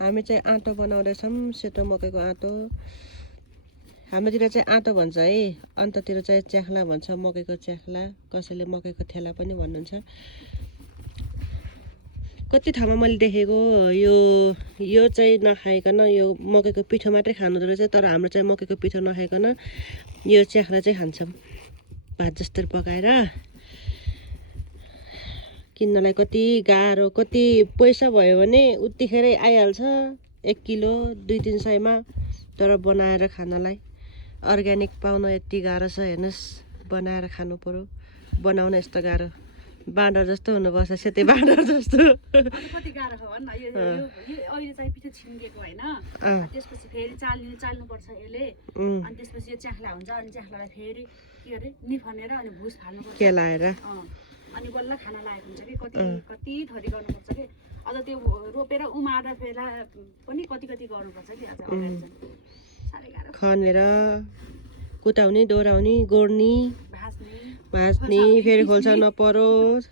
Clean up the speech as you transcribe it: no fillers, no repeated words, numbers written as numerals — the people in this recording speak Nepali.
हामी चाहिँ आँटो बनाउँदैछौँ सेतो मकैको आँटो हाम्रोतिर चाहिँ आँटो भन्छ है अन्ततिर चाहिँ च्याख्ला भन्छ मकैको च्याख्ला कसैले मकैको थेला पनि भन्नुहुन्छ कति ठाउँमा मैले देखेको यो चाहिँ नखाइकन यो मकैको पिठो मात्रै खानु रहेछ तर हाम्रो चाहिँ मकैको पिठो नखाइकन यो च्याख्ला चाहिँ खान्छौँ भात जस्तै पकाएर किन्नलाई कति गाह्रो कति पैसा भयो भने उतिखेरै आइहाल्छ 1 किलो 200-300 मा तर बनाएर खानलाई अर्ग्यानिक पाउन यति गाह्रो छ हेर्नुस् बनाएर खानु पर्यो बनाउन यस्तो गाह्रो बाँदर जस्तो हुनुपर्छ सेतै बाँदर जस्तो कति गाह्रो हो भन्न यो अहिले चाहिँ पिठो छिन्केको हैन त्यसपछि फेरि चाल्नुपर्छ यसले अनि त्यसपछि यो च्याख्ला हुन्छ अनि च्याख्लालाई फेरि के गरे निफनेर अनि भुस फाल्नुपर्छ केलाएर अनि बल्ल खाना लागेको हुन्छ कि कति थरी गर्नुपर्छ कि अझ त्यो रोपेर उमार्दा फेला पनि कति गर्नुपर्छ कि अझ अगाडि चाहिँ साह्रै गाह्रो खनेर कुटाउने दोहोऱ्याउने गोड्ने भाज्ने फेरि खोल्सा नपरोस्